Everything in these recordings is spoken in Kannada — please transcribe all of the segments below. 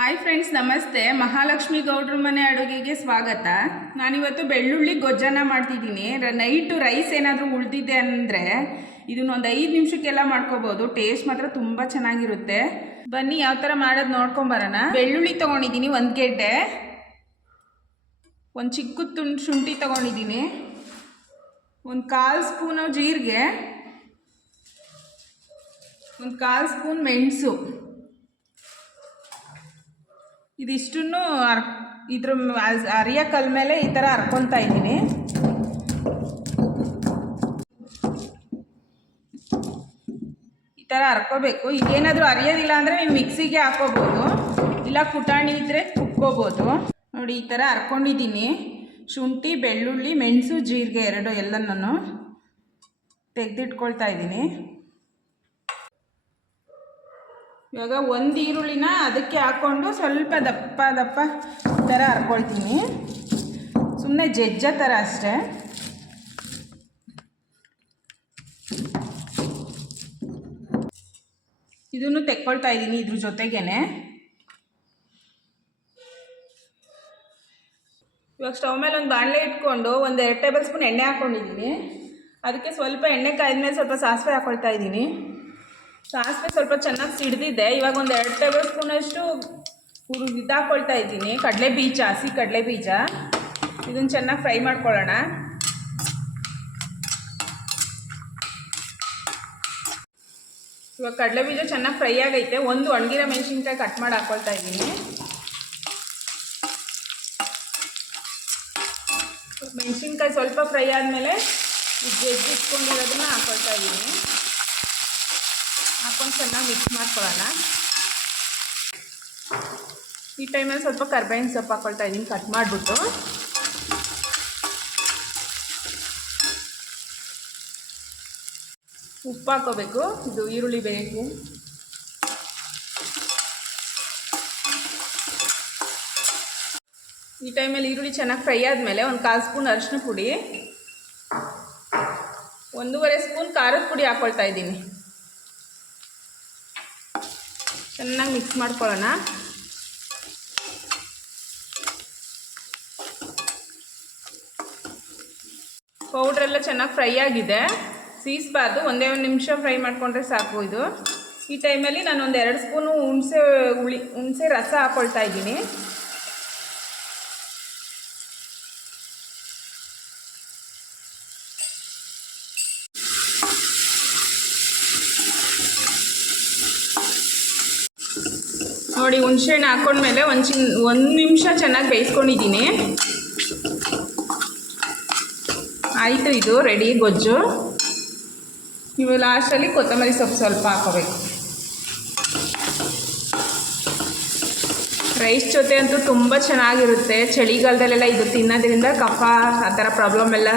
ಹಾಯ್ ಫ್ರೆಂಡ್ಸ್ ನಮಸ್ತೆ. ಮಹಾಲಕ್ಷ್ಮಿ ಗೌಡ್ರ ಮನೆ ಅಡುಗೆಗೆ ಸ್ವಾಗತ. ನಾನಿವತ್ತು ಬೆಳ್ಳುಳ್ಳಿ ಗೊಜ್ಜನ ಮಾಡ್ತಿದ್ದೀನಿ. ನೈಟು ರೈಸ್ ಏನಾದರೂ ಉಳಿದಿದೆ ಅಂದರೆ ಇದನ್ನ ಒಂದು ಐದು ನಿಮಿಷಕ್ಕೆಲ್ಲ ಮಾಡ್ಕೋಬೋದು. ಟೇಸ್ಟ್ ಮಾತ್ರ ತುಂಬ ಚೆನ್ನಾಗಿರುತ್ತೆ. ಬನ್ನಿ, ಯಾವ ಥರ ಮಾಡೋದು ನೋಡ್ಕೊಂಬರೋಣ ಬೆಳ್ಳುಳ್ಳಿ ತೊಗೊಂಡಿದ್ದೀನಿ ಒಂದು ಗೆಡ್ಡೆ. ಒಂದು ಚಿಕ್ಕ ತುಂಡು ಶುಂಠಿ ತೊಗೊಂಡಿದ್ದೀನಿ. ಒಂದು ಕಾಲು ಸ್ಪೂನು ಜೀರಿಗೆ. ಒಂದು ಕಾಲು ಸ್ಪೂನ್ ಮೆಣಸು. ಇದಿಷ್ಟನ್ನು ಅರ್, ಇದ್ರ ಅರಿಯ ಕಲ್ ಮೇಲೆ ಈ ಥರ ಹರ್ಕೊತಾ ಇದ್ದೀನಿ. ಈ ಥರ ಹರ್ಕೋಬೇಕು ಇದೇನಾದರೂ ಅರಿಯೋದಿಲ್ಲ ಅಂದರೆ ನೀವು ಮಿಕ್ಸಿಗೆ ಹಾಕೋಬೋದು. ಇಲ್ಲ ಕುಟಾಣಿ ಇದ್ದರೆ ಕುಟ್ಕೋಬೋದು. ನೋಡಿ, ಈ ಥರ ಹರ್ಕೊಂಡಿದ್ದೀನಿ ಶುಂಠಿ, ಬೆಳ್ಳುಳ್ಳಿ, ಮೆಣಸು, ಜೀರಿಗೆ ಎರಡು ಎಲ್ಲನೂ ತೆಗೆದಿಟ್ಕೊಳ್ತಾ ಇದ್ದೀನಿ. ಇವಾಗ ಒಂದು ಈರುಳ್ಳಿನ ಅದಕ್ಕೆ ಹಾಕ್ಕೊಂಡು ಸ್ವಲ್ಪ ದಪ್ಪ ದಪ್ಪ ಥರ ಹರ್ಕೊಳ್ತೀನಿ ಸುಮ್ಮನೆ ಜಜ್ಜ ಥರ ಅಷ್ಟೇ. ಇದನ್ನು ತೆಕ್ಕೊಳ್ತಾ ಇದ್ದೀನಿ ಇದ್ರ ಜೊತೆಗೇನೆ. ಇವಾಗ ಸ್ಟವ್ ಮೇಲೆ ಒಂದು ಬಾಣಲೆ ಇಟ್ಕೊಂಡು ಒಂದು ಎರಡು ಟೇಬಲ್ ಸ್ಪೂನ್ ಎಣ್ಣೆ ಹಾಕ್ಕೊಂಡಿದ್ದೀನಿ ಅದಕ್ಕೆ ಸ್ವಲ್ಪ ಎಣ್ಣೆ ಕಾಯ್ದ್ಮೇಲೆ ಸ್ವಲ್ಪ ಸಾಸಿವೆ ಹಾಕ್ಕೊಳ್ತಾ ಇದ್ದೀನಿ. ಸಾಸಿವೆ ಸ್ವಲ್ಪ ಚೆನ್ನಾಗಿ ಸಿಡ್ದಿದೆ. ಇವಾಗ ಒಂದು ಎರಡು ಟೇಬಲ್ ಸ್ಪೂನಷ್ಟು ಹುರು ಇದಾಕೊಳ್ತಾ ಇದ್ದೀನಿ. ಕಡಲೆ ಬೀಜ, ಹಸಿ ಕಡಲೆ ಬೀಜ. ಇದನ್ನು ಚೆನ್ನಾಗಿ ಫ್ರೈ ಮಾಡ್ಕೊಳ್ಳೋಣ. ಇವಾಗ ಕಡಲೆ ಬೀಜ ಚೆನ್ನಾಗಿ ಫ್ರೈ ಆಗೈತೆ. ಒಂದು ಒಣಗಿರೋ ಮೆಣಸಿನ್ಕಾಯಿ ಕಟ್ ಮಾಡಿ ಹಾಕ್ಕೊಳ್ತಾ ಇದ್ದೀನಿ. ಮೆಣಸಿನ್ಕಾಯಿ ಸ್ವಲ್ಪ ಫ್ರೈ ಆದಮೇಲೆ ಜಜ್ಜಿ ಇಟ್ಕೊಂಡಿರೋದನ್ನ ಹಾಕ್ಕೊಳ್ತಾ ಇದ್ದೀನಿ. ಹಾಕೊಂಡು ಚೆನ್ನಾಗಿ ಮಿಕ್ಸ್ ಮಾಡ್ಕೊಳ್ಳೋಣ. ಈ ಟೈಮಲ್ಲಿ ಸ್ವಲ್ಪ ಕರ್ಬೇವಿನ ಸೊಪ್ಪು ಹಾಕೊಳ್ತಾ ಇದ್ದೀನಿ ಕಟ್ ಮಾಡಿಬಿಟ್ಟು. ಉಪ್ಪು ಹಾಕೋಬೇಕು, ಇದು ಈರುಳ್ಳಿ ಬೇಕು. ಈ ಟೈಮಲ್ಲಿ ಈರುಳ್ಳಿ ಚೆನ್ನಾಗಿ ಫ್ರೈ ಆದಮೇಲೆ ಒಂದು ಕಾಲು ಸ್ಪೂನ್ ಅರಿಶಿನ ಪುಡಿ. ಒಂದೂವರೆ ಸ್ಪೂನ್ ಖಾರದ ಪುಡಿ ಹಾಕ್ಕೊಳ್ತಾ ಇದ್ದೀನಿ. ಚೆನ್ನಾಗಿ ಮಿಕ್ಸ್ ಮಾಡ್ಕೊಳ್ಳೋಣ. ಪೌಡ್ರೆಲ್ಲ ಚೆನ್ನಾಗಿ ಫ್ರೈ ಆಗಿದೆ. ಸೀಸ್ಬಾರ್ದು. ಒಂದೇ ಒಂದು ನಿಮಿಷ ಫ್ರೈ ಮಾಡಿಕೊಂಡ್ರೆ ಸಾಕು ಇದು. ಈ ಟೈಮಲ್ಲಿ ನಾನು ಒಂದು ಎರಡು ಸ್ಪೂನು ಹುಣಸೆ ಹುಳಿ, ಹುಣಸೆ ರಸ ಹಾಕ್ಕೊಳ್ತಾ ಇದ್ದೀನಿ. ನೋಡಿ, ಹುಣಸೆಹಣ್ಣು ಹಾಕೊಂಡ್ಮೇಲೆ ಒಂದು ಚಿನ್, ಒಂದು ನಿಮಿಷ ಚೆನ್ನಾಗಿ ಬೇಯಿಸ್ಕೊಂಡಿದ್ದೀನಿ. ಆಯಿತು ಇದು ರೆಡಿ ಗೊಜ್ಜು. ನೀವು ಲಾಸ್ಟಲ್ಲಿ ಕೊತ್ತಂಬರಿ ಸೊಪ್ಪು ಸ್ವಲ್ಪ ಹಾಕೋಬೇಕು. ರೈಸ್ ಜೊತೆ ಅಂತೂ ತುಂಬ ಚೆನ್ನಾಗಿರುತ್ತೆ. ಚಳಿಗಾಲದಲ್ಲೆಲ್ಲ ಇದು ತಿನ್ನೋದ್ರಿಂದ ಕಫ, ಆ ಥರ ಪ್ರಾಬ್ಲಮ್ ಎಲ್ಲ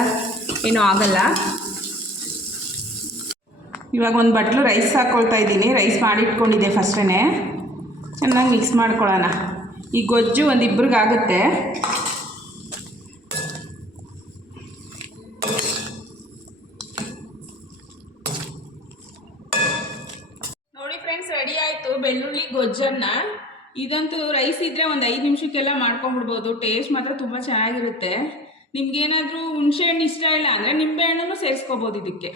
ಏನೂ ಆಗಲ್ಲ. ಇವಾಗ ಒಂದು ಬಟ್ಲು ರೈಸ್ ಹಾಕ್ಕೊಳ್ತಾ ಇದ್ದೀನಿ. ರೈಸ್ ಮಾಡಿಟ್ಕೊಂಡಿದ್ದೆ ಫಸ್ಟೇ ಚೆನ್ನಾಗಿ ಮಿಕ್ಸ್ ಮಾಡ್ಕೊಳ್ಳೋಣ. ಈ ಗೊಜ್ಜು ಒಂದು ಇಬ್ರಿಗಾಗುತ್ತೆ ನೋಡಿ ಫ್ರೆಂಡ್ಸ್ ರೆಡಿ ಆಯಿತು ಬೆಳ್ಳುಳ್ಳಿ ಗೊಜ್ಜನ್ನ. ಇದಂತೂ ರೈಸ್ ಇದ್ದರೆ ಒಂದು ಐದು ನಿಮಿಷಕ್ಕೆಲ್ಲ ಮಾಡ್ಕೊಂಡ್ಬಿಡ್ಬೋದು. ಟೇಸ್ಟ್ ಮಾತ್ರ ತುಂಬ ಚೆನ್ನಾಗಿರುತ್ತೆ. ನಿಮ್ಗೇನಾದರೂ ಹುಣಸೆ ಹಣ್ಣು ಇಷ್ಟ ಇಲ್ಲ ಅಂದರೆ ನಿಂಬೆ ಹಣ್ಣು ಸೇರಿಸ್ಕೋಬೋದು ಇದಕ್ಕೆ.